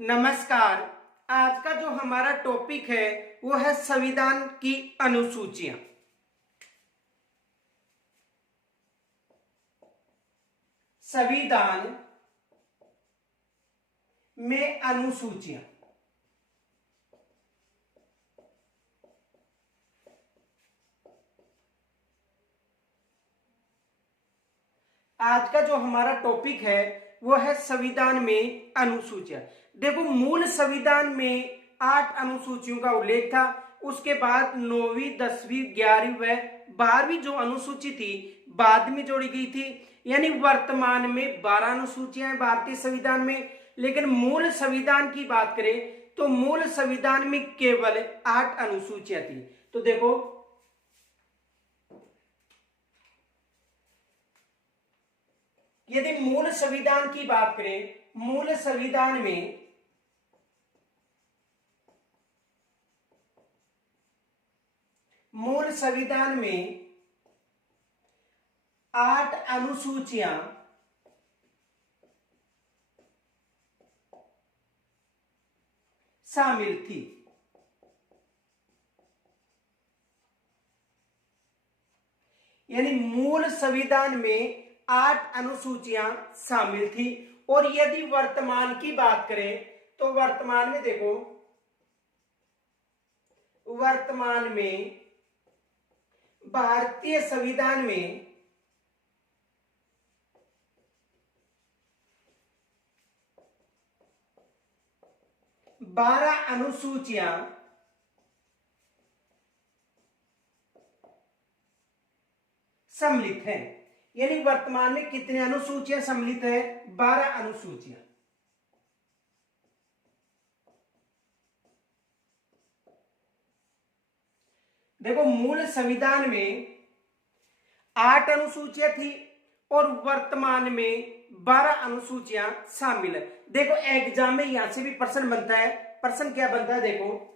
नमस्कार। आज का जो हमारा टॉपिक है वो है संविधान की अनुसूचियां। संविधान में अनुसूचियां। आज का जो हमारा टॉपिक है वो है संविधान में अनुसूचियां। देखो, मूल संविधान में 8 अनुसूचियों का उल्लेख था। उसके बाद 9वीं, 10वीं, 11वीं व 12वीं जो अनुसूची थी बाद में जोड़ी गई थी। यानी वर्तमान में 12 अनुसूचियां हैं भारतीय संविधान में। लेकिन मूल संविधान की बात करें तो मूल संविधान में केवल 8 अनुसूचियां थी। तो देखो, यदि मूल संविधान की बात करें, मूल संविधान में मूल संविधान में 8 अनुसूचियां शामिल थी। यानी मूल संविधान में 8 अनुसूचियां शामिल थी। और यदि वर्तमान की बात करें तो वर्तमान में देखो, वर्तमान में भारतीय संविधान में 12 अनुसूचियां सम्मिलित हैं। यानी वर्तमान में कितने अनुसूचियां सम्मिलित है? 12 अनुसूचियां। देखो, मूल संविधान में 8 अनुसूचियां थी और वर्तमान में 12 अनुसूचियां शामिल है। देखो, एग्जाम में यहां से भी प्रश्न बनता है। प्रश्न क्या बनता है? देखो,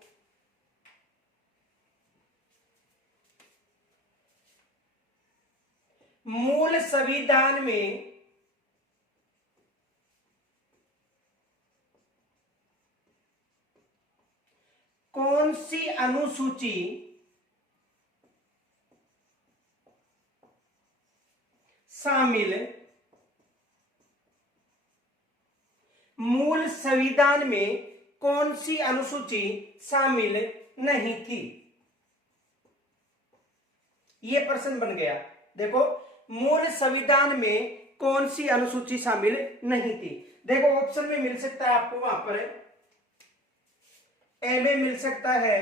मूल संविधान में कौन सी अनुसूची शामिल मूल संविधान में कौन सी अनुसूची शामिल नहीं थी? यह प्रश्न बन गया। देखो, मूल संविधान में कौन सी अनुसूची शामिल नहीं थी? देखो, ऑप्शन में मिल सकता है आपको, वहां पर ए में मिल सकता है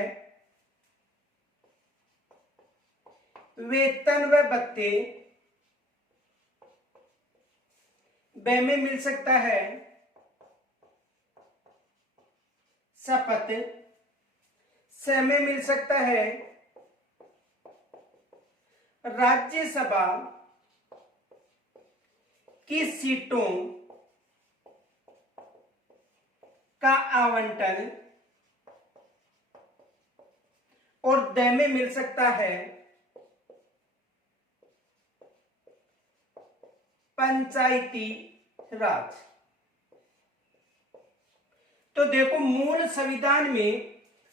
वेतन व भत्ते, ब में मिल सकता है शपथ, स में मिल सकता है राज्यसभा की सीटों का आवंटन, और द में मिल सकता है पंचायती राज। तो देखो, मूल संविधान में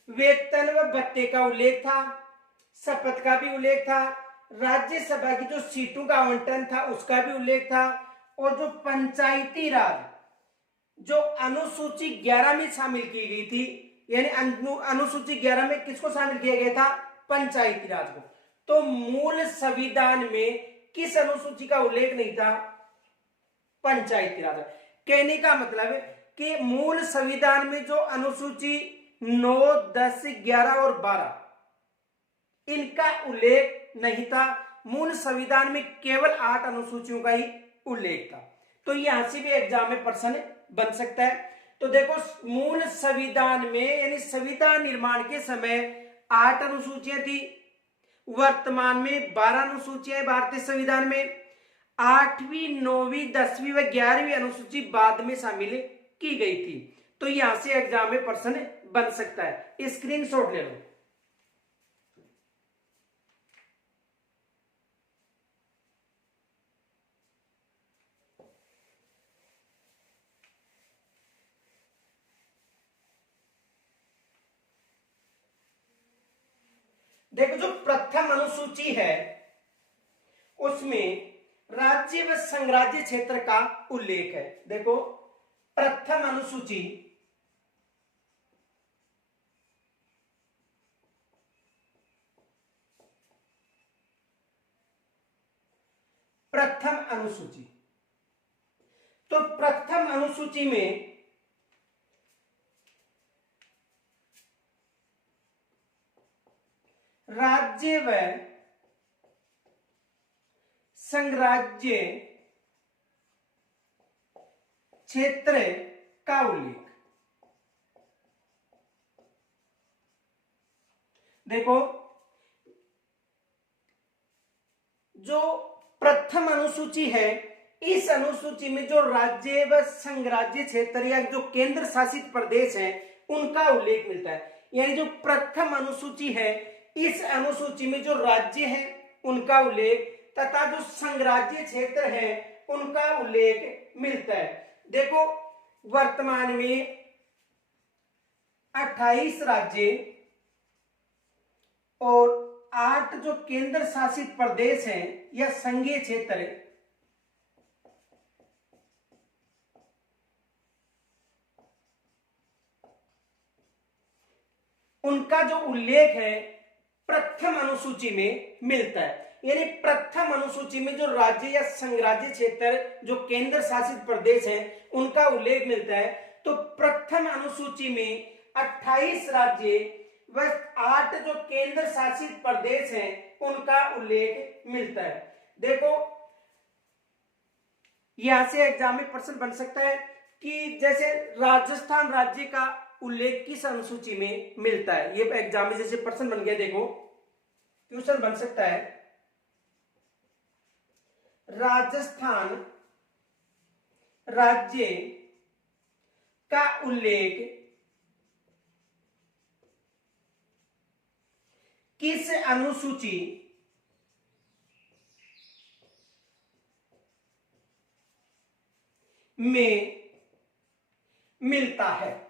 वेतन व भत्ते का उल्लेख था, शपथ का भी उल्लेख था, राज्यसभा की जो सीटों का आवंटन था उसका भी उल्लेख था, और जो पंचायती राज जो अनुसूची 11 में शामिल की गई थी। यानी अनुसूची 11 में किसको शामिल किया गया था? पंचायती राज को। तो मूल संविधान में किस अनुसूची का उल्लेख नहीं था? पंचायती राज। कहने का मतलब है कि मूल संविधान में जो अनुसूची 9, 10, 11 और 12 इनका उल्लेख नहीं था। मूल संविधान में केवल 8 अनुसूचियों का ही उल्लेख था। तो यहां से भी एग्जाम में प्रश्न बन सकता है। तो देखो, मूल संविधान में यानी संविधान निर्माण के समय 8 अनुसूचियां थी। वर्तमान में 12 अनुसूचियां हैं भारतीय संविधान में। 8वीं, 9वीं, 10वीं व 11वीं अनुसूची बाद में शामिल की गई थी। तो यहां से एग्जाम में प्रश्न बन सकता है। स्क्रीनशॉट ले लो। देखो जो प्रथम अनुसूची है उसमें राज्य व संघराज्य क्षेत्र का उल्लेख है। देखो प्रथम अनुसूची प्रथम अनुसूची, तो प्रथम अनुसूची में राज्य व संघराज्य क्षेत्र का उल्लेख। देखो जो प्रथम अनुसूची है, इस अनुसूची में जो राज्य व संघराज्य क्षेत्र या जो केंद्र शासित प्रदेश है उनका उल्लेख मिलता है। यानी जो प्रथम अनुसूची है, इस अनुसूची में जो राज्य है उनका उल्लेख तथा जो संघराज्य क्षेत्र है उनका उल्लेख मिलता है। देखो वर्तमान में 28 राज्य और 8 जो केंद्र शासित प्रदेश हैं या संघीय क्षेत्र है, उनका जो उल्लेख है प्रथम अनुसूची में मिलता है। यानी प्रथम अनुसूची में जो राज्य या संघराज्य क्षेत्र जो केंद्र शासित प्रदेश हैं उनका उल्लेख मिलता है। तो प्रथम अनुसूची में 28 राज्य व 8 जो केंद्र शासित प्रदेश हैं उनका उल्लेख मिलता है। देखो यहां से एग्जाम में प्रश्न बन सकता है कि जैसे राजस्थान राज्य का उल्लेख किस अनुसूची में मिलता है। ये एग्जाम में जैसे प्रश्न बन गया, देखो क्वेश्चन बन सकता है राजस्थान राज्य का उल्लेख किस अनुसूची में मिलता है।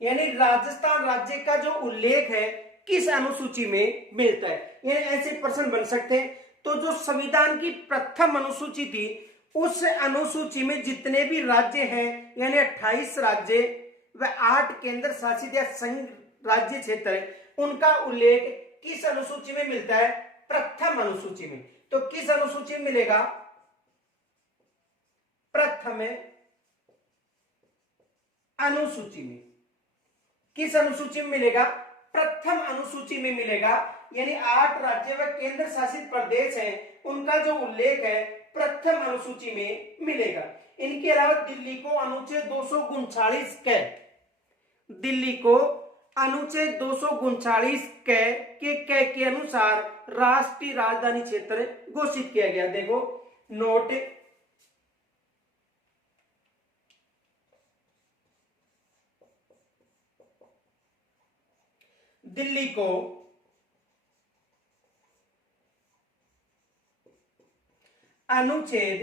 यानी राजस्थान राज्य का जो उल्लेख है किस अनुसूची में मिलता है, यानी ऐसे प्रश्न बन सकते हैं। तो जो संविधान की प्रथम अनुसूची थी उस अनुसूची में जितने भी राज्य हैं यानी 28 राज्य व 8 केंद्र शासित या संघ राज्य क्षेत्र है उनका उल्लेख किस अनुसूची में मिलता है, प्रथम अनुसूची में। तो किस अनुसूची में मिलेगा, प्रथम अनुसूची में। किस अनुसूची में मिलेगा, प्रथम अनुसूची में मिलेगा। यानी 8 राज्य व केंद्र शासित प्रदेश हैं उनका जो उल्लेख है प्रथम अनुसूची में मिलेगा। इनके अलावा दिल्ली को अनुच्छेद 239 क, दिल्ली को अनुच्छेद 239 के अनुसार राष्ट्रीय राजधानी क्षेत्र घोषित किया गया। देखो नोट, दिल्ली को अनुच्छेद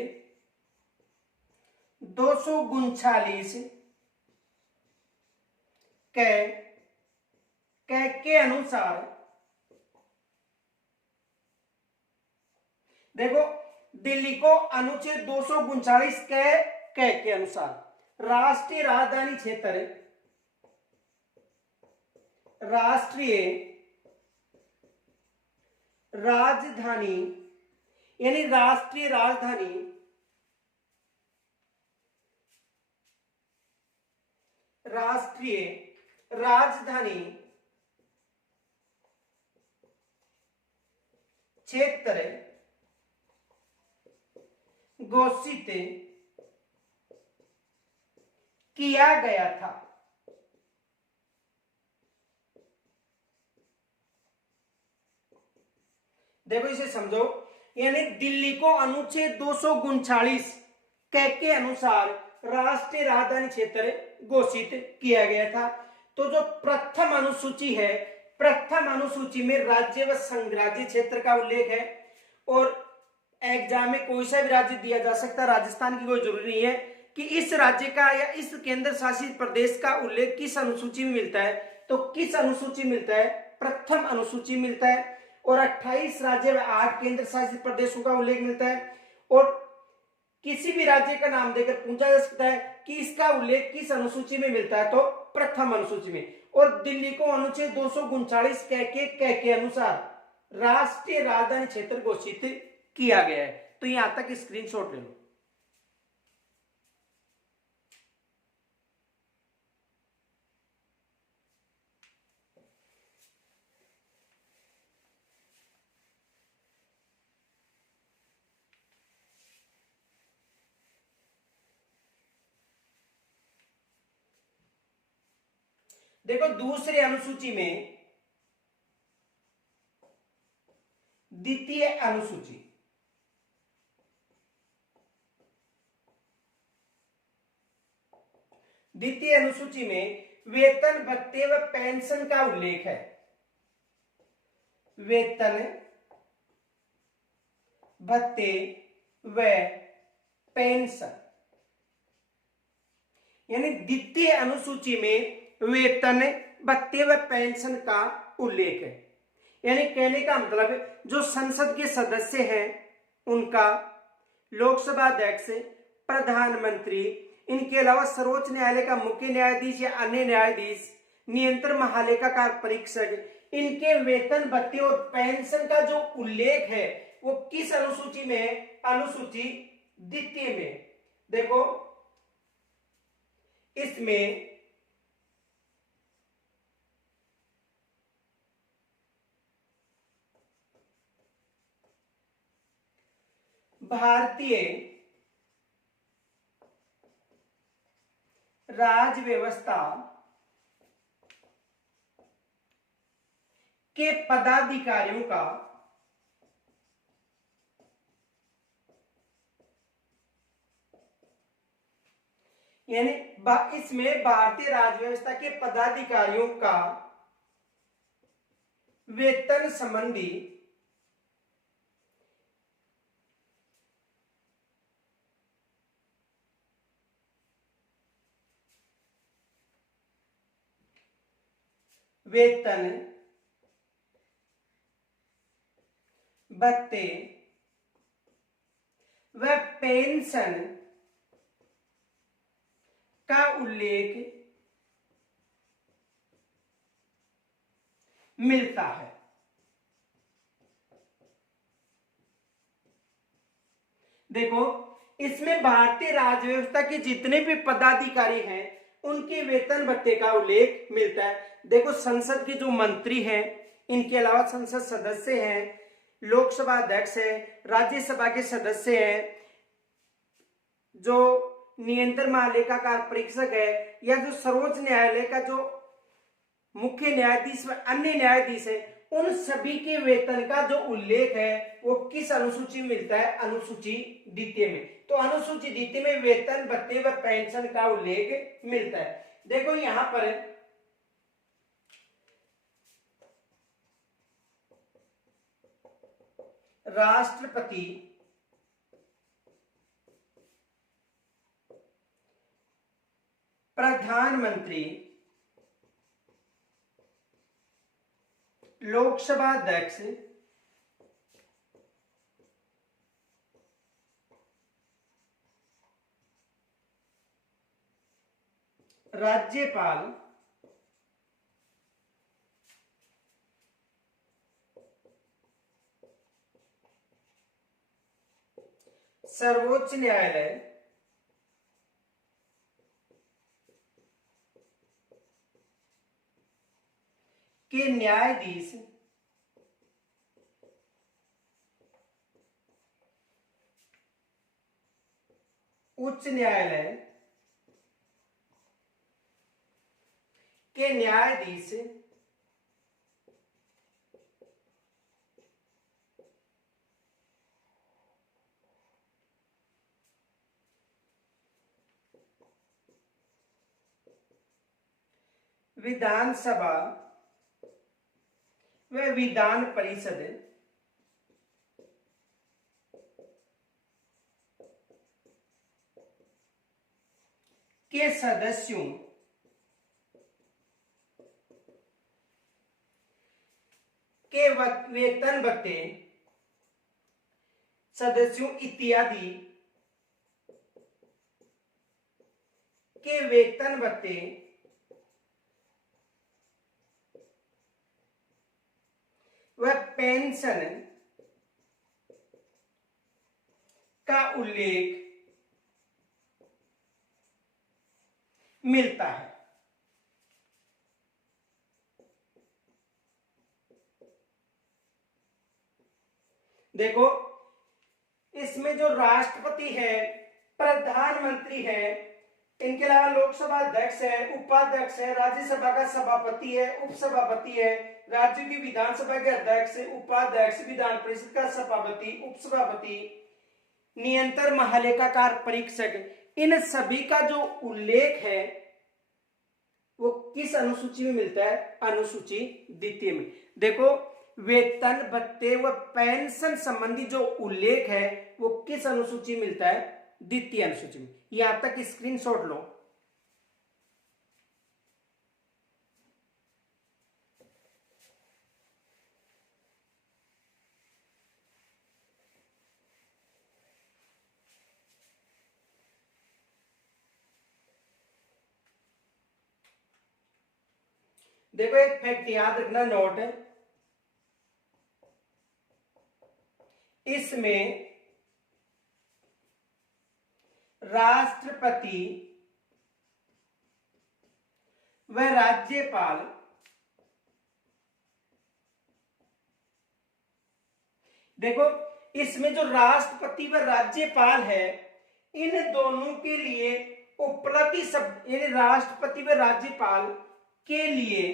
239 के अनुसार, देखो दिल्ली को अनुच्छेद 239 के अनुसार राष्ट्रीय राजधानी क्षेत्र, राष्ट्रीय राजधानी यानी राष्ट्रीय राजधानी राष्ट्रीय राजधानी क्षेत्र घोषित किया गया था। देखो इसे समझो, यानी दिल्ली को अनुच्छेद 239 के अनुसार राष्ट्रीय राजधानी क्षेत्र घोषित किया गया था। तो जो प्रथम अनुसूची है, प्रथम अनुसूची में राज्य व संघराज्य क्षेत्र का उल्लेख है और एग्जाम में कोई सा भी राज्य दिया जा सकता है, राजस्थान की कोई जरूरी नहीं है। कि इस राज्य का या इस केंद्र शासित प्रदेश का उल्लेख किस अनुसूची में मिलता है, तो किस अनुसूची मिलता है, प्रथम अनुसूची मिलता है। और 28 राज्य व 8 केंद्र शासित प्रदेशों का उल्लेख मिलता है। और किसी भी राज्य का नाम देकर पूछा जा सकता है कि इसका उल्लेख किस अनुसूची में मिलता है, तो प्रथम अनुसूची में। और दिल्ली को अनुच्छेद 239 के अनुसार राष्ट्रीय राजधानी क्षेत्र घोषित किया गया है। तो यहां तक स्क्रीनशॉट ले लो। देखो दूसरी अनुसूची में द्वितीय अनुसूची, द्वितीय अनुसूची में वेतन भत्ते व पेंशन का उल्लेख है। वेतन भत्ते व पेंशन, यानी द्वितीय अनुसूची में वेतन भत्ते व पेंशन का उल्लेख है। यानी कहने का मतलब जो संसद के सदस्य हैं उनका, लोकसभा अध्यक्ष, प्रधानमंत्री, इनके अलावा सर्वोच्च न्यायालय का मुख्य न्यायाधीश या अन्य न्यायाधीश, नियंत्रण महालेखाकार परीक्षक, इनके वेतन भत्ते और पेंशन का जो उल्लेख है वो किस अनुसूची में है, अनुसूची द्वितीय में। देखो इसमें भारतीय राज व्यवस्था के पदाधिकारियों का यानी इसमें भारतीय राज व्यवस्था के पदाधिकारियों का वेतन संबंधी वेतन भत्ते व पेंशन का उल्लेख मिलता है। देखो इसमें भारतीय राज व्यवस्था के जितने भी पदाधिकारी हैं उनके वेतन भत्ते का उल्लेख मिलता है। देखो संसद के जो मंत्री हैं, इनके अलावा संसद सदस्य हैं, लोकसभा अध्यक्ष है, राज्यसभा के सदस्य हैं, जो नियंत्रण महालेखाकार परीक्षक है, या जो सर्वोच्च न्यायालय का जो मुख्य न्यायाधीश व अन्य न्यायाधीश है, उन सभी के वेतन का जो उल्लेख है वो किस अनुसूची में मिलता है, अनुसूची द्वितीय में। तो अनुसूची द्वितीय में वेतन भत्ते व पेंशन का उल्लेख मिलता है। देखो यहां पर राष्ट्रपति, प्रधानमंत्री, लोकसभा अध्यक्ष, राज्यपाल, सर्वोच्च न्यायालय, के न्यायाधीश, उच्च न्यायालय के न्यायाधीश, विधानसभा व विधान परिषद के सदस्यों के वेतन भत्ते सदस्यों इत्यादि के वेतन भत्ते व पेंशन का उल्लेख मिलता है। देखो, इसमें जो राष्ट्रपति है, प्रधानमंत्री है, इनके अलावा लोकसभा अध्यक्ष है, उपाध्यक्ष है, राज्यसभा का सभापति है, उपसभापति है, राज्य की विधानसभा के अध्यक्ष, उपाध्यक्ष, विधान परिषद का सभापति, उपसभापति, नियंत्रण महालेखाकार परीक्षक, इन सभी का जो उल्लेख है वो किस अनुसूची में मिलता है? अनुसूची द्वितीय में। देखो, वेतन भत्ते व पेंशन संबंधी जो उल्लेख है वो किस अनुसूची में मिलता है? द्वितीय अनुसूची में। यहां तक स्क्रीनशॉट लो। देखो, एक फैक्ट याद रखना, नोट, इसमें राष्ट्रपति व राज्यपाल देखो, इसमें जो राष्ट्रपति व राज्यपाल है, इन दोनों के लिए उपलब्धि शब्द, यानी राष्ट्रपति व राज्यपाल के लिए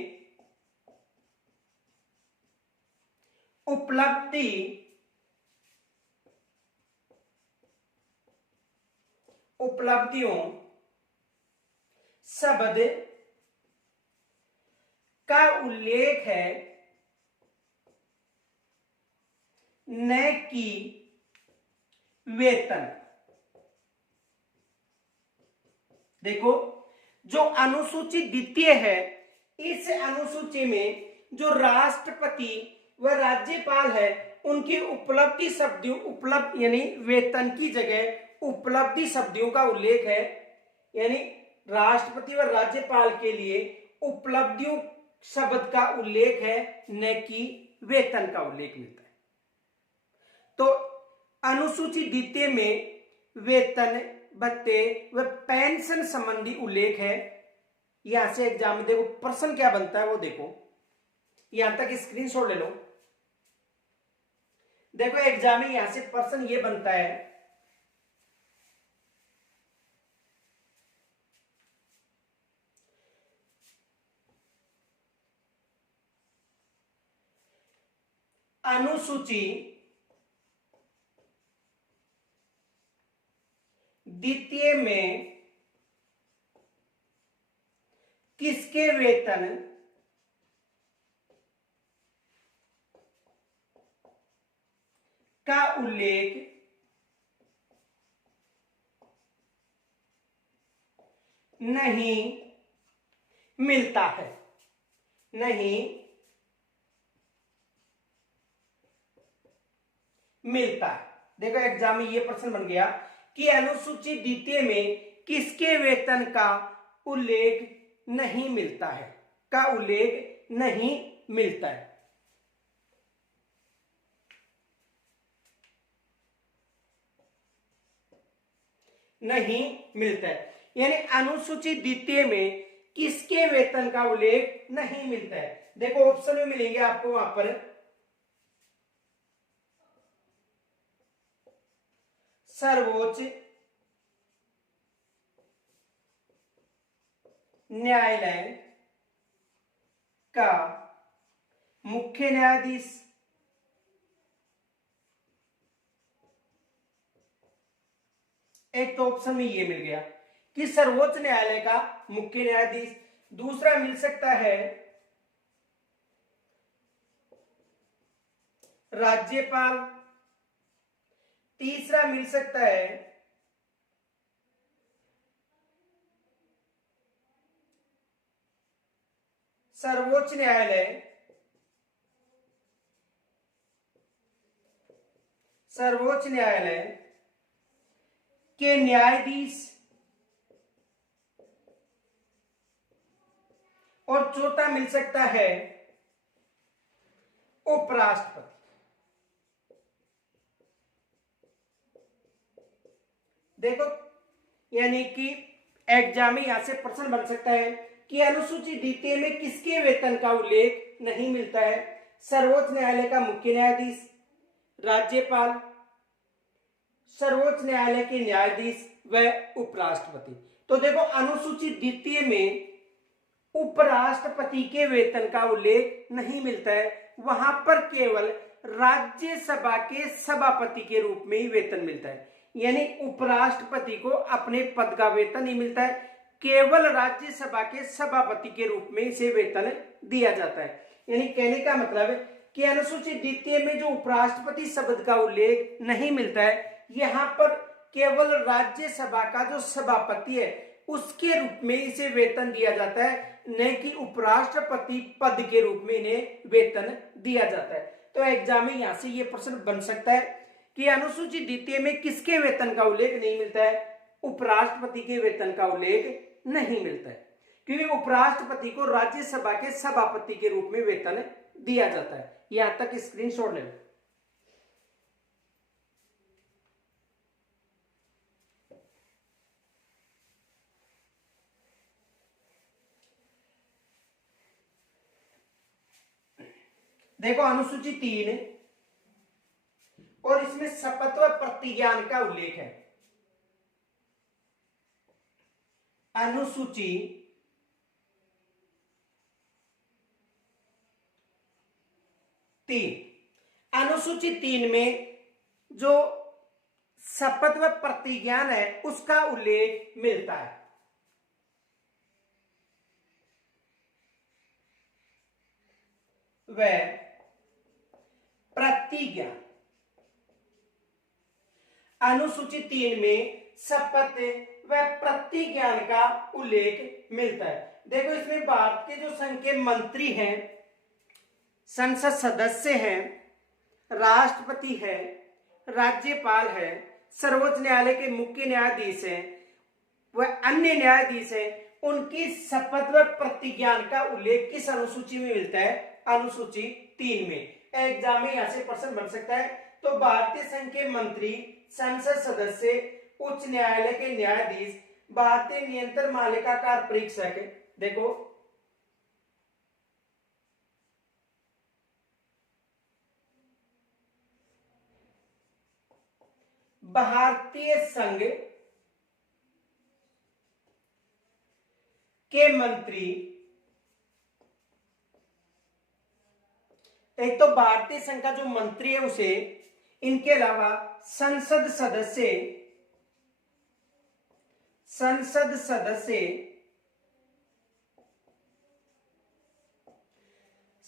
उपलब्धि उपलब्धियों शब्द का उल्लेख है, न कि वेतन। देखो, जो अनुसूची द्वितीय है, इस अनुसूची में जो राष्ट्रपति व राज्यपाल है उनकी उपलब्धि शब्दों, उपलब्ध यानी वेतन की जगह उपलब्धि शब्दों का उल्लेख है, यानी राष्ट्रपति व राज्यपाल के लिए उपलब्धियों शब्द का उल्लेख है, न कि वेतन का उल्लेख मिलता है। तो अनुसूची द्वितीय में वेतन भत्ते व पेंशन संबंधी उल्लेख है। यहां से एग्जाम में देखो प्रश्न क्या बनता है वो देखो, यहां तक स्क्रीनशॉट ले लो। देखो, एग्जाम में यहां से प्रश्न ये बनता है, अनुसूची द्वितीय में किसके वेतन का उल्लेख नहीं मिलता है? नहीं मिलता है। देखो, एग्जाम में ये प्रश्न बन गया कि अनुसूची द्वितीय में किसके वेतन का उल्लेख नहीं मिलता है, का उल्लेख नहीं मिलता है। नहीं मिलता है, यानी अनुसूची द्वितीय में किसके वेतन का उल्लेख नहीं मिलता है। देखो, ऑप्शन में मिलेंगे आपको वहां पर सर्वोच्च न्यायालय का मुख्य न्यायाधीश, एक तो ऑप्शन में ये मिल गया कि सर्वोच्च न्यायालय का मुख्य न्यायाधीश, दूसरा मिल सकता है राज्यपाल, तीसरा मिल सकता है सर्वोच्च न्यायालय सर्वोच्च न्यायालय के न्यायाधीश और चौथा मिल सकता है उपराष्ट्रपति। देखो यानी कि एग्जाम में यहां से प्रश्न बन सकता है कि अनुसूची द्वितीय में किसके वेतन का उल्लेख नहीं मिलता है? सर्वोच्च न्यायालय का मुख्य न्यायाधीश, राज्यपाल, सर्वोच्च न्यायालय के न्यायाधीश व उपराष्ट्रपति। तो देखो अनुसूची द्वितीय में उपराष्ट्रपति के वेतन का उल्लेख नहीं मिलता है, वहां पर केवल राज्यसभा के सभापति के रूप में ही वेतन मिलता है। यानी उपराष्ट्रपति को अपने पद का वेतन नहीं मिलता है, केवल राज्यसभा के सभापति के रूप में इसे वेतन दिया जाता है। यानी कहने का मतलब है कि अनुसूची द्वितीय में जो उपराष्ट्रपति शब्द का उल्लेख नहीं मिलता है, यहाँ पर केवल राज्यसभा का जो सभापति है उसके रूप में इसे वेतन दिया जाता है, न कि उपराष्ट्रपति पद के रूप में इन्हें वेतन दिया जाता है। तो एग्जाम में यहां से ये प्रश्न बन सकता है कि अनुसूची द्वितीय में किसके वेतन का उल्लेख नहीं मिलता है? उपराष्ट्रपति के वेतन का उल्लेख नहीं मिलता है, क्योंकि उपराष्ट्रपति को राज्यसभा के सभापति के रूप में वेतन दिया जाता है। यहां तक स्क्रीनशॉट ले लो। देखो अनुसूची 3 और इसमें शपथ व प्रतिज्ञान का उल्लेख है। अनुसूची 3, अनुसूची 3 में जो शपथ व प्रतिज्ञान है उसका उल्लेख मिलता है। वह प्रतिज्ञा, अनुसूची 3 में शपथ व प्रतिज्ञान का उल्लेख मिलता है। देखो इसमें भारत के जो संघ के मंत्री हैं, संसद सदस्य हैं, राष्ट्रपति है, राज्यपाल है, सर्वोच्च न्यायालय के मुख्य न्यायाधीश हैं व अन्य न्यायाधीश हैं, उनकी शपथ व प्रतिज्ञान का उल्लेख किस अनुसूची में मिलता है? अनुसूची 3 में। एग्जाम में यहां से प्रश्न बन सकता है। तो भारतीय संघ के मंत्री, संसद सदस्य, उच्च न्यायालय के न्यायाधीश, भारतीय नियंत्रण मालिकाकार परीक्षक, देखो भारतीय संघ के मंत्री, एक तो भारतीय संघ का जो मंत्री है उसे, इनके अलावा संसद सदस्य,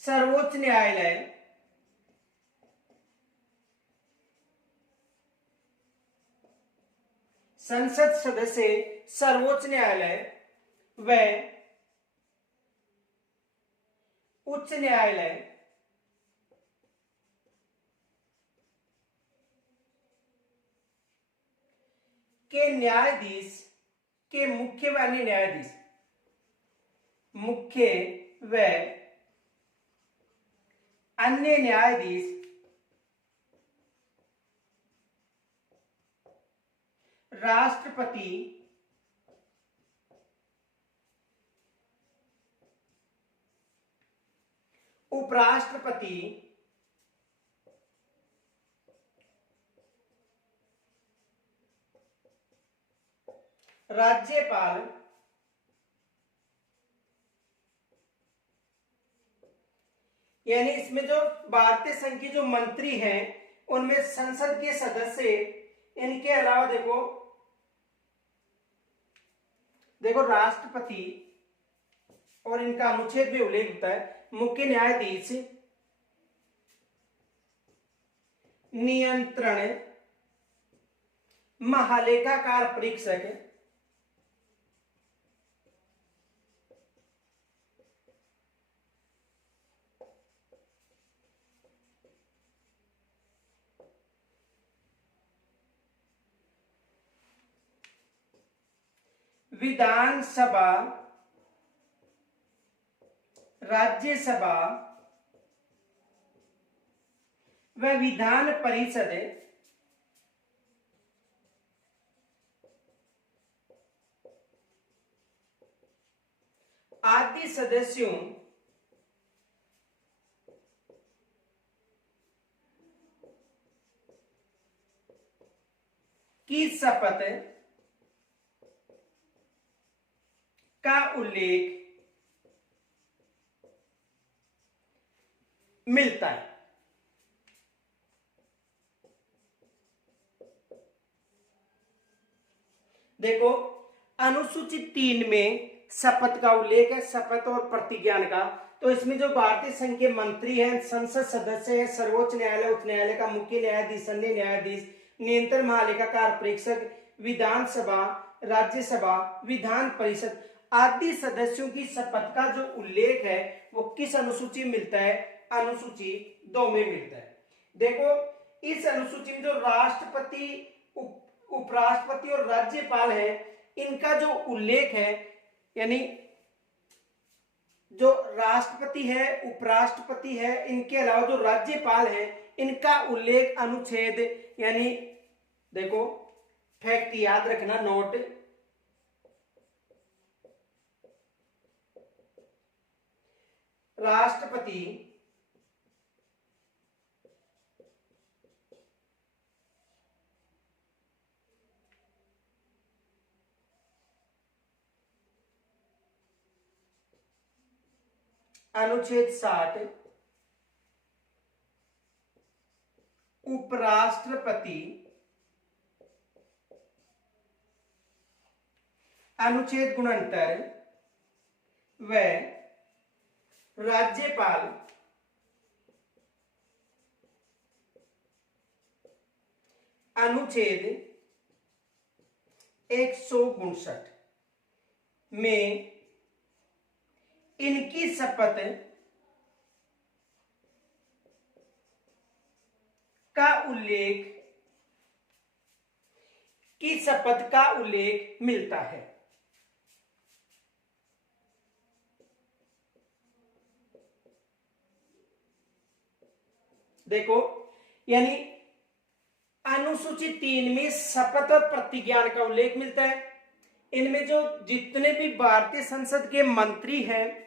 सर्वोच्च न्यायालय, संसद सदस्य, सर्वोच्च न्यायालय व उच्च न्यायालय के न्यायाधीश के मुख्य व अन्य न्यायाधीश, मुख्य व अन्य न्यायाधीश राष्ट्रपति, उपराष्ट्रपति, राज्यपाल, यानी इसमें जो भारतीय संघ के जो मंत्री हैं उनमें संसद के सदस्य, इनके अलावा देखो राष्ट्रपति और इनका अनुच्छेद में उल्लेख होता है, मुख्य न्यायाधीश, नियंत्रण महालेखाकार परीक्षक, विधानसभा, राज्यसभा व विधान परिषद आदि सदस्यों की शपथ का उल्लेख मिलता है। देखो अनुसूची 3 में शपथ का उल्लेख है, शपथ और प्रतिज्ञान का। तो इसमें जो भारतीय संघ के मंत्री हैं, संसद सदस्य है, सर्वोच्च न्यायालय, उच्च न्यायालय का मुख्य न्यायाधीश, अन्य न्यायाधीश, नियंत्रण महालेखाकार परीक्षक, विधानसभा, राज्यसभा, विधान परिषद आदि सदस्यों की शपथ का जो उल्लेख है वो किस अनुसूची में मिलता है? अनुसूची 2 में मिलता है। देखो इस अनुसूची में जो राष्ट्रपति, उपराष्ट्रपति और राज्यपाल है, इनका जो उल्लेख है, यानी जो राष्ट्रपति है, उपराष्ट्रपति है, इनके अलावा जो राज्यपाल है, इनका उल्लेख अनुच्छेद, यानी देखो फैक्ट याद रखना, नोट, राष्ट्रपति, अनुच्छेद 60, उपराष्ट्रपति, अनुच्छेद 69 व राज्यपाल अनुच्छेद 159 में इनकी शपथ का उल्लेख, की शपथ का उल्लेख मिलता है। देखो यानी अनुसूची 3 में शपथ और प्रतिज्ञान का उल्लेख मिलता है। इनमें जो जितने भी भारतीय संसद के मंत्री हैं,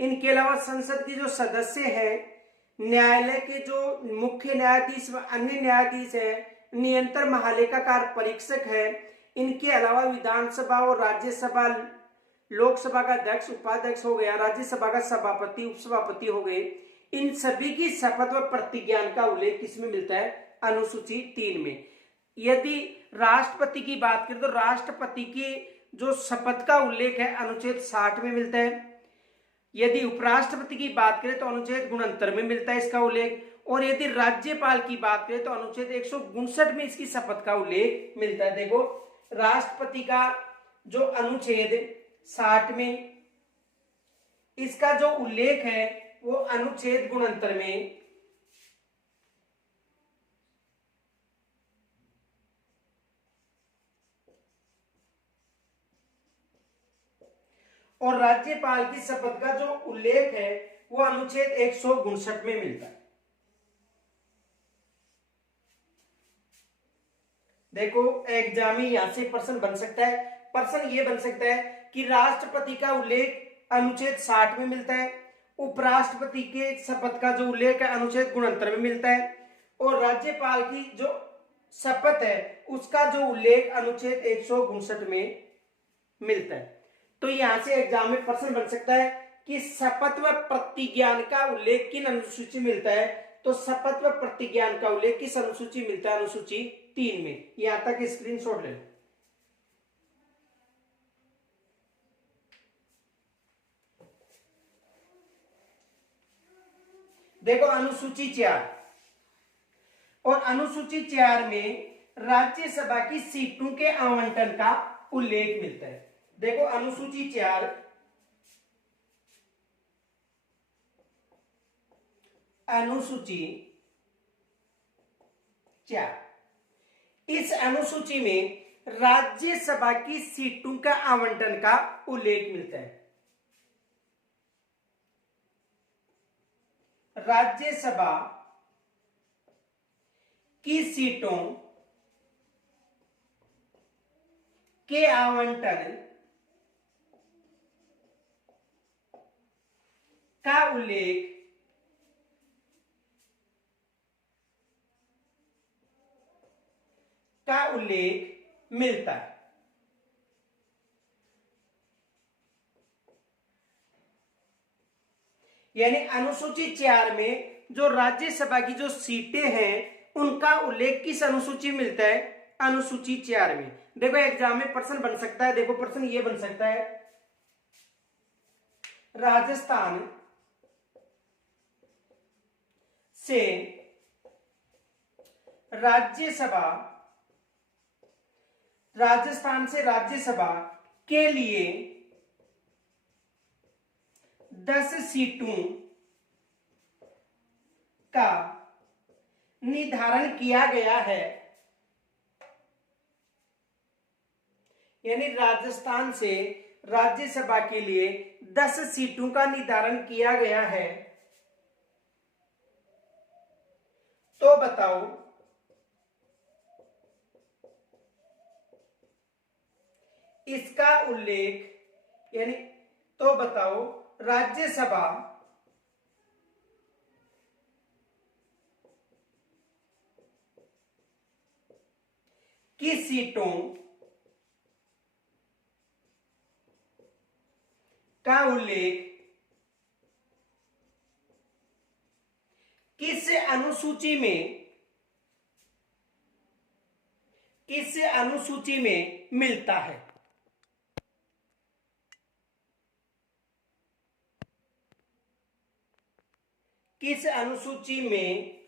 इनके अलावा संसद के जो सदस्य हैं, न्यायालय के जो मुख्य न्यायाधीश व अन्य न्यायाधीश हैं, नियंत्रण महालेखाकार परीक्षक है, इनके अलावा विधानसभा और राज्यसभा, लोकसभा का अध्यक्ष, उपाध्यक्ष हो गया, राज्यसभा का सभापति, उपसभापति हो गए, इन सभी की शपथ व प्रतिज्ञान का उल्लेख किसमें मिलता है? अनुसूची 3 में। यदि राष्ट्रपति की बात करें तो राष्ट्रपति की जो शपथ का उल्लेख है अनुच्छेद 60 में मिलता है। यदि उपराष्ट्रपति की बात करें तो अनुच्छेद 69 में मिलता है इसका उल्लेख, और यदि राज्यपाल की बात करें तो अनुच्छेद 159 में इसकी शपथ का उल्लेख मिलता है। देखो राष्ट्रपति का जो अनुच्छेद 60 में इसका जो उल्लेख है वो अनुच्छेद 69 में, और राज्यपाल की शपथ का जो उल्लेख है वो अनुच्छेद 159 में मिलता है। देखो एग्जाम में यहां से प्रश्न बन सकता है। प्रश्न ये बन सकता है कि राष्ट्रपति का उल्लेख अनुच्छेद 60 में मिलता है, उपराष्ट्रपति के शपथ का जो उल्लेख है अनुच्छेद 69 में मिलता है, और राज्यपाल की जो शपथ है उसका जो उल्लेख अनुच्छेद 159 में मिलता है। तो यहां से एग्जाम में प्रश्न बन सकता है कि शपथ व प्रतिज्ञान का उल्लेख किन अनुसूची मिलता है? तो शपथ व प्रतिज्ञान का उल्लेख किस अनुसूची मिलता है? अनुसूची 3 में। यहां तक स्क्रीनशॉट ले लो। देखो अनुसूची 4, और अनुसूची 4 में राज्यसभा की सीटों के आवंटन का उल्लेख मिलता है। देखो अनुसूची 4, अनुसूची 4, इस अनुसूची में राज्यसभा की सीटों का आवंटन का उल्लेख मिलता है। राज्यसभा की सीटों के आवंटन का उल्लेख मिलता है। यानी अनुसूची 4 में जो राज्यसभा की जो सीटें हैं उनका उल्लेख किस अनुसूची में मिलता है? अनुसूची 4 में। देखो एग्जाम में प्रश्न बन सकता है, देखो प्रश्न ये बन सकता है, राजस्थान से राज्यसभा के लिए 10 सीटों का निर्धारण किया गया है। यानी राजस्थान से राज्यसभा के लिए 10 सीटों का निर्धारण किया गया है, तो बताओ इसका उल्लेख, यानी तो बताओ राज्यसभा की सीटों का उल्लेख किस अनुसूची में मिलता है? किस अनुसूची में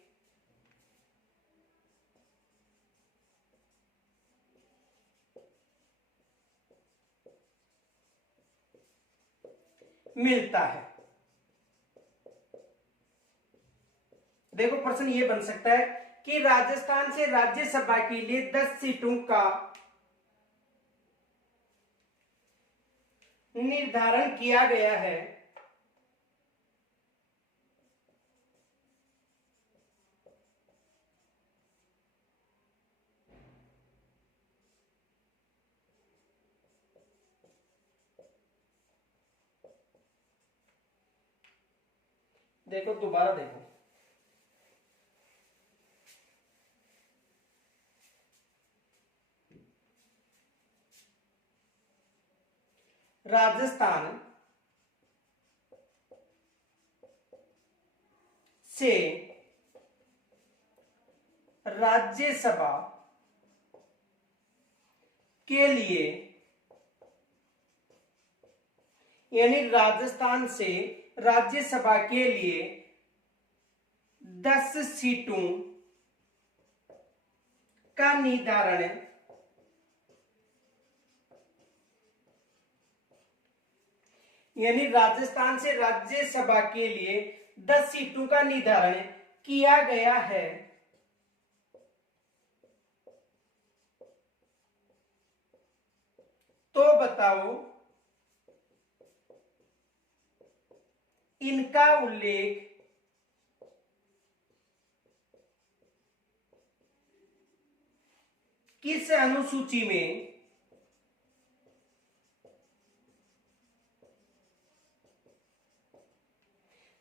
मिलता है? देखो प्रश्न ये बन सकता है कि राजस्थान से राज्यसभा के लिए 10 सीटों का निर्धारण किया गया है, देखो दोबारा देखो, राजस्थान से राज्यसभा के लिए, यानी राजस्थान से राज्यसभा के लिए 10 सीटों का निर्धारण यानी राजस्थान से राज्यसभा के लिए 10 सीटों का निर्धारण किया गया है, तो बताओ इनका उल्लेख किस अनुसूची में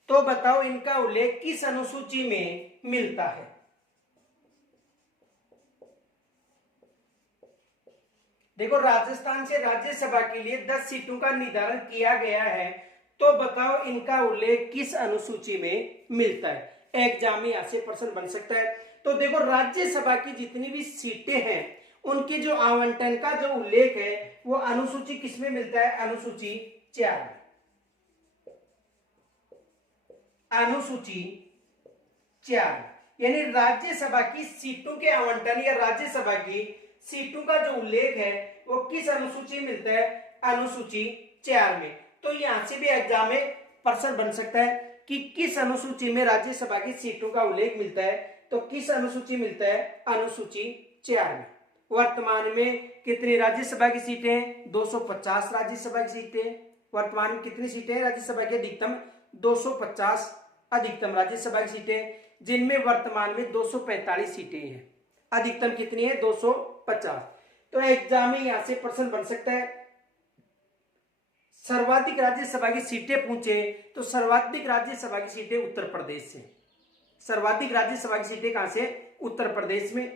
तो बताओ इनका उल्लेख किस अनुसूची में मिलता है? देखो राजस्थान से राज्यसभा के लिए 10 सीटों का निर्धारण किया गया है, तो बताओ इनका उल्लेख किस अनुसूची में मिलता है? एग्जाम में यहां से प्रश्न बन सकता है। तो देखो राज्यसभा की जितनी भी सीटें हैं उनके जो आवंटन का जो उल्लेख है वो अनुसूची किसमें मिलता है? अनुसूची 4 में। अनुसूची 4 यानी राज्यसभा की सीटों के आवंटन या राज्यसभा की सीटों का जो उल्लेख है वो किस अनुसूची में मिलता है? अनुसूची 4 में। तो यहां से भी एग्जाम में प्रश्न बन सकता है कि किस अनुसूची में राज्यसभा की सीटों का उल्लेख मिलता है, तो किस अनुसूची मिलता है? अनुसूची 4 में। वर्तमान में कितनी राज्यसभा की सीटें हैं? 250 राज्यसभा की सीटें। वर्तमान में कितनी सीटें हैं राज्यसभा की? अधिकतम 250 अधिकतम राज्यसभा की सीटें, जिनमें वर्तमान में 245 सीटें हैं। अधिकतम कितनी है? 250। तो एग्जाम में यहां से प्रश्न बन सकता है, सर्वाधिक राज्यसभा की सीटें पूछे तो सर्वाधिक राज्यसभा की सीटें उत्तर प्रदेश से। सर्वाधिक राज्यसभा की सीटें कहां से? उत्तर प्रदेश में।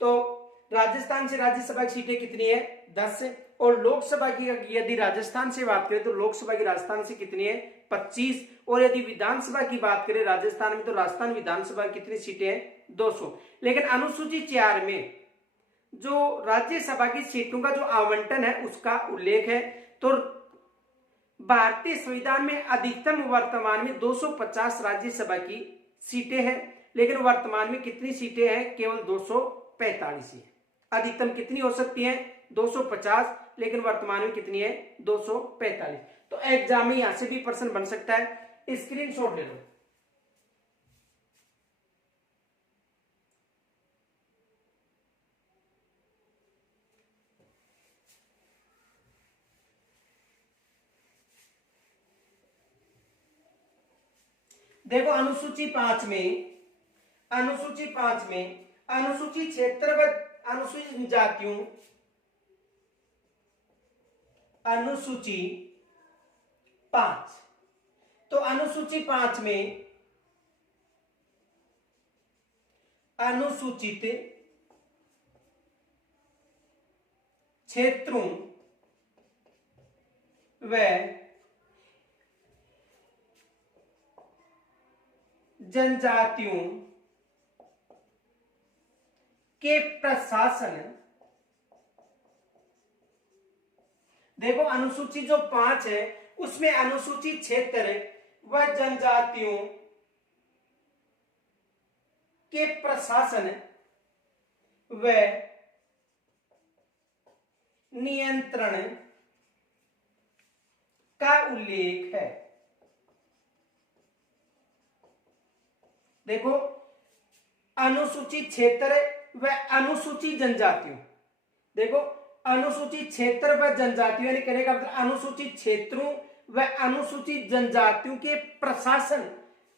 तो राजस्थान से राज्यसभा की सीटें कितनी है? 10 से। और लोकसभा की यदि राजस्थान से बात करें तो लोकसभा की राजस्थान से कितनी है? 25। और यदि विधानसभा की बात करें राजस्थान में तो राजस्थान विधानसभा कितनी सीटें हैं? 200। लेकिन अनुसूची 4 में जो राज्यसभा की सीटों का जो आवंटन है उसका उल्लेख है। तो भारतीय संविधान में अधिकतम वर्तमान में 250 राज्यसभा की सीटें हैं, लेकिन वर्तमान में कितनी सीटें हैं? केवल 245 ही। अधिकतम कितनी हो सकती है? 250, लेकिन वर्तमान में कितनी है? 245। तो एग्जाम में यहां से भी प्रश्न बन सकता है, स्क्रीनशॉट ले लो। देखो अनुसूची 5 में, अनुसूची क्षेत्र व अनुसूचित जातियों, अनुसूची 5। तो अनुसूची 5 में अनुसूचित क्षेत्रों व जनजातियों के प्रशासन, देखो अनुसूची जो 5 है उसमें अनुसूचित क्षेत्र व जनजातियों के प्रशासन व नियंत्रण का उल्लेख है। देखो अनुसूचित क्षेत्र व अनुसूचित जनजातियों, देखो अनुसूचित क्षेत्र व जनजातियों यानी कहने का मतलब अनुसूचित क्षेत्रों व अनुसूचित जनजातियों के प्रशासन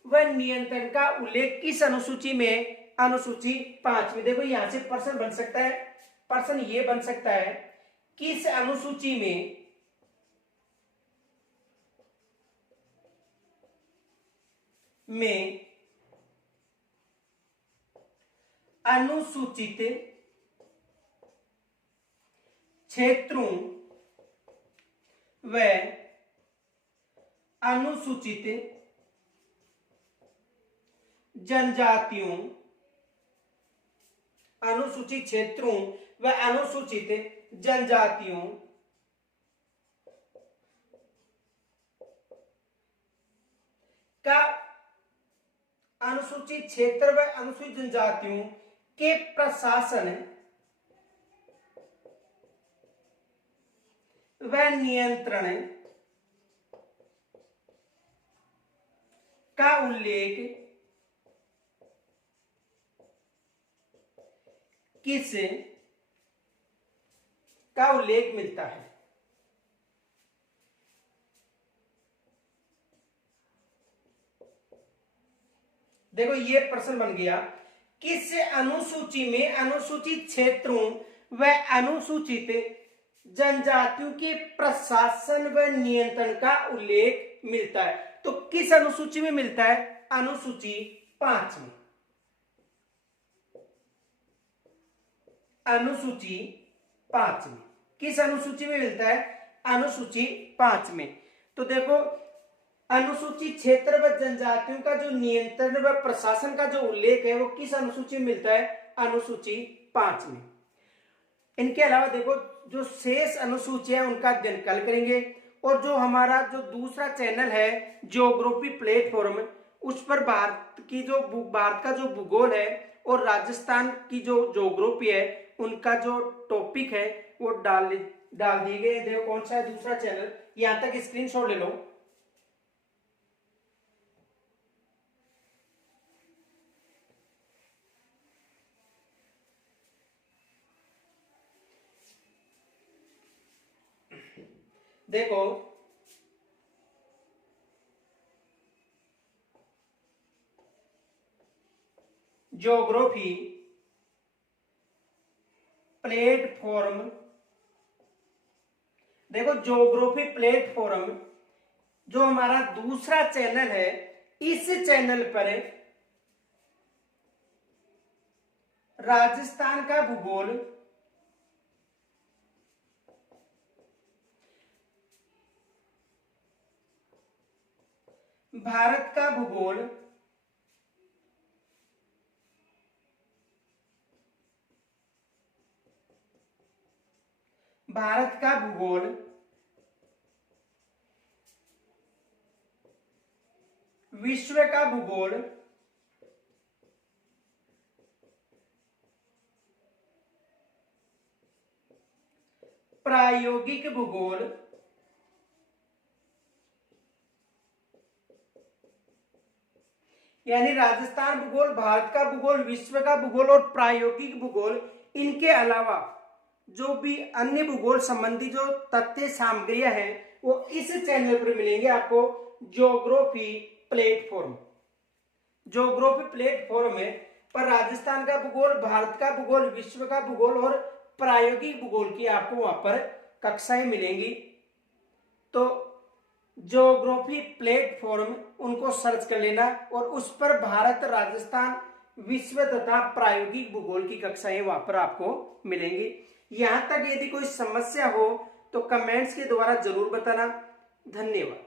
व नियंत्रण का उल्लेख किस अनुसूची में? अनुसूची 5 में। देखो यहां से प्रश्न बन सकता है, प्रश्न ये बन सकता है किस अनुसूची में अनुसूचित क्षेत्रों व अनुसूचित जनजातियों, अनुसूचित क्षेत्रों व अनुसूचित जनजातियों का, अनुसूचित क्षेत्र व अनुसूचित जनजातियों के प्रशासन व नियंत्रण का उल्लेख किस का उल्लेख मिलता है? देखो ये प्रश्न बन गया, किस अनुसूची में अनुसूचित क्षेत्रों व अनुसूचित जनजातियों के प्रशासन व नियंत्रण का उल्लेख मिलता है? तो किस अनुसूची में मिलता है? अनुसूची 5 में। अनुसूची 5 में किस अनुसूची में मिलता है? अनुसूची 5 में। तो देखो अनुसूचित क्षेत्र व जनजातियों का जो नियंत्रण व प्रशासन का जो उल्लेख है वो किस अनुसूची में मिलता है? अनुसूची 5 में। इनके अलावा देखो जो शेष अनुसूची है उनका अध्ययन कल करेंगे, और जो हमारा जो दूसरा चैनल है ज्योग्राफी प्लेटफॉर्म, उस पर भारत का जो भूगोल है और राजस्थान की जो ज्योग्राफी है उनका जो टॉपिक है वो डाल दिए गए। देखो कौन सा है दूसरा चैनल, यहां तक स्क्रीनशॉट ले लो। देखो ज्योग्राफी प्लेटफॉर्म, देखो ज्योग्राफी प्लेटफॉर्म जो हमारा दूसरा चैनल है, इस चैनल पर राजस्थान का भूगोल, भारत का भूगोल, भारत का भूगोल, विश्व का भूगोल, प्रायोगिक भूगोल, यानी राजस्थान भूगोल, भारत का भूगोल, विश्व का भूगोल और प्रायोगिक भूगोल, इनके अलावा जो भी अन्य भूगोल संबंधी जो तथ्य सामग्रियां हैं वो इस चैनल पर मिलेंगे आपको। ज्योग्राफी प्लेटफॉर्म, ज्योग्राफी प्लेटफॉर्म में पर राजस्थान का भूगोल, भारत का भूगोल, विश्व का भूगोल और प्रायोगिक भूगोल की आपको वहां पर कक्षाएं मिलेंगी। तो ज्योग्राफी प्लेटफॉर्म उनको सर्च कर लेना और उस पर भारत, राजस्थान, विश्व तथा प्रायोगिक भूगोल की कक्षाएं वहां पर आपको मिलेंगी। यहां तक यदि कोई समस्या हो तो कमेंट्स के द्वारा जरूर बताना। धन्यवाद।